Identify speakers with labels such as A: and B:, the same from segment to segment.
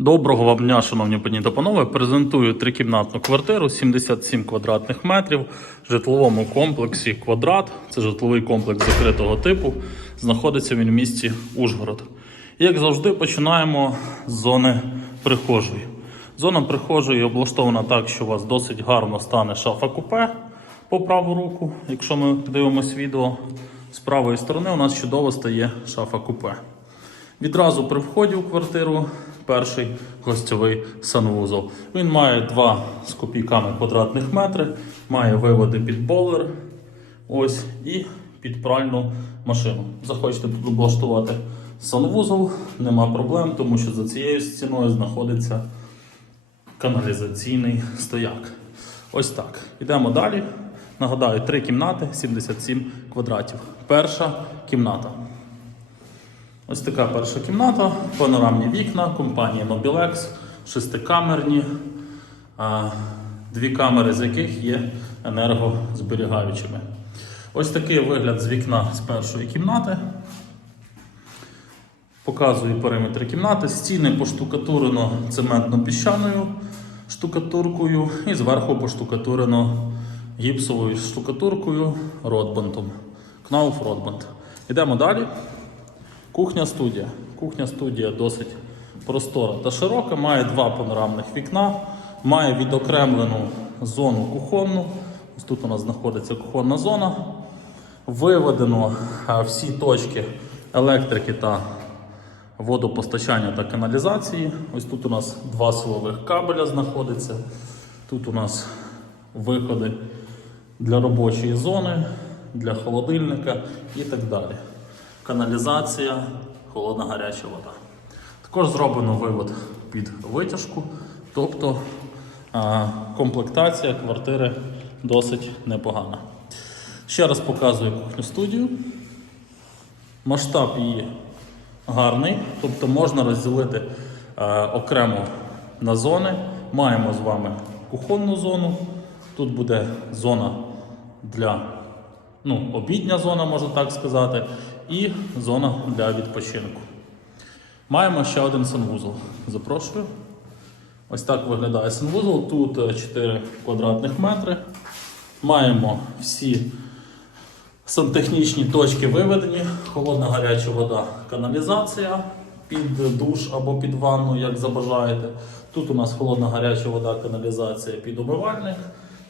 A: Доброго вам дня, шановні пані та панове. Презентую трикімнатну квартиру 77 квадратних метрів в житловому комплексі Квадрат. Це житловий комплекс закритого типу. Знаходиться він в місті Ужгород. І, як завжди, починаємо з зони прихожої. Зона прихожої облаштована так, що у вас досить гарно стане шафа купе по праву руку. Якщо ми дивимося відео з правої сторони, у нас чудово стає шафа купе. Відразу при вході у квартиру перший гостьовий санвузол. Він має 2 з копійками квадратних метри, має виводи під бойлер ось, і під пральну машину. Захочете тут облаштувати санвузол, нема проблем, тому що за цією стіною знаходиться каналізаційний стояк. Ось так. Йдемо далі. Нагадаю, три кімнати, 77 квадратів. Перша кімната. Ось така перша кімната, панорамні вікна, компанія Mobilex, шестикамерні, дві камери з яких є енергозберігаючими. Ось такий вигляд з вікна з першої кімнати. Показую периметр кімнати. Стіни поштукатурено цементно-піщаною штукатуркою і зверху поштукатурено гіпсовою штукатуркою ротбантом. Кнауф ротбант. Йдемо далі. Кухня студія. Кухня студія досить простора та широка, має два панорамних вікна, має відокремлену зону кухонну. Ось тут у нас знаходиться кухонна зона. Виведено всі точки електрики та водопостачання та каналізації. Ось тут у нас два силових кабеля знаходиться. Тут у нас виходи для робочої зони, для холодильника і так далі каналізація, холодна гаряча вода. Також зроблено вивод під витяжку, тобто комплектація квартири досить непогана. Ще раз показую кухню студію. Масштаб її гарний, тобто можна розділити окремо на зони. Маємо з вами кухонну зону. Тут буде зона для ну, обідня зона, можна так сказати, і зона для відпочинку. Маємо ще один санвузол. Запрошую. Ось так виглядає санвузол. Тут е, 4 квадратних метри. Маємо всі сантехнічні точки виведені, холодна гаряча вода, каналізація під душ або під ванну, як забажаєте. Тут у нас холодна гаряча вода, каналізація під умивальник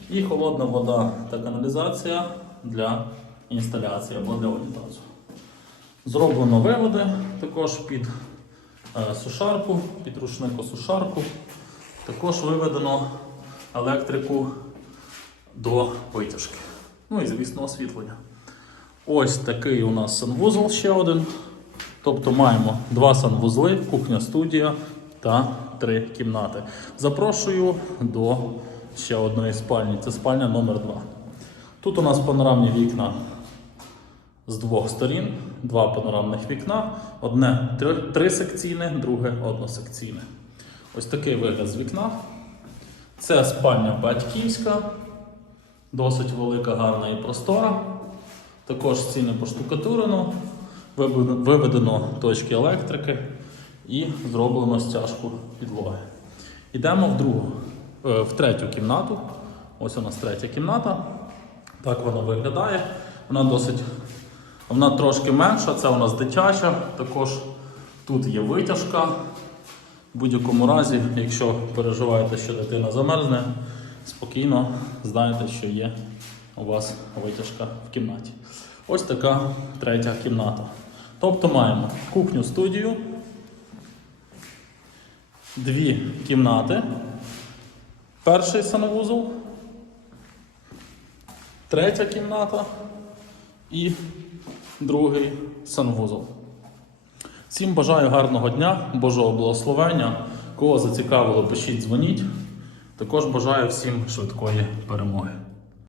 A: і холодна вода та каналізація для інсталяції або для унітазу. Зроблено виводи також під е, сушарку, під рушникосушарку. Також виведено електрику до витяжки. Ну і, звісно, освітлення. Ось такий у нас санвузол ще один. Тобто маємо два санвузли, кухня, студія та три кімнати. Запрошую до ще одної спальні. Це спальня номер 2 Тут у нас панорамні вікна з двох сторін, два панорамних вікна, одне трисекційне, друге односекційне. Ось такий вигляд з вікна. Це спальня батьківська, досить велика, гарна і простора. Також стіни поштукатурено, виведено- точки електрики і зроблено стяжку підлоги. Йдемо в другу, е, в третю кімнату. Ось у нас третя кімната. Так вона виглядає. Вона досить, вона трошки менша, це у нас дитяча. Також тут є витяжка. В будь-якому разі, якщо переживаєте, що дитина замерзне, спокійно знаєте, що є у вас витяжка в кімнаті. Ось така третя кімната. Тобто маємо кухню студію, дві кімнати, перший санвузол, третя кімната і другий санвузол. Всім бажаю гарного дня, Божого благословення. Кого зацікавило, пишіть, дзвоніть. Також бажаю всім швидкої перемоги.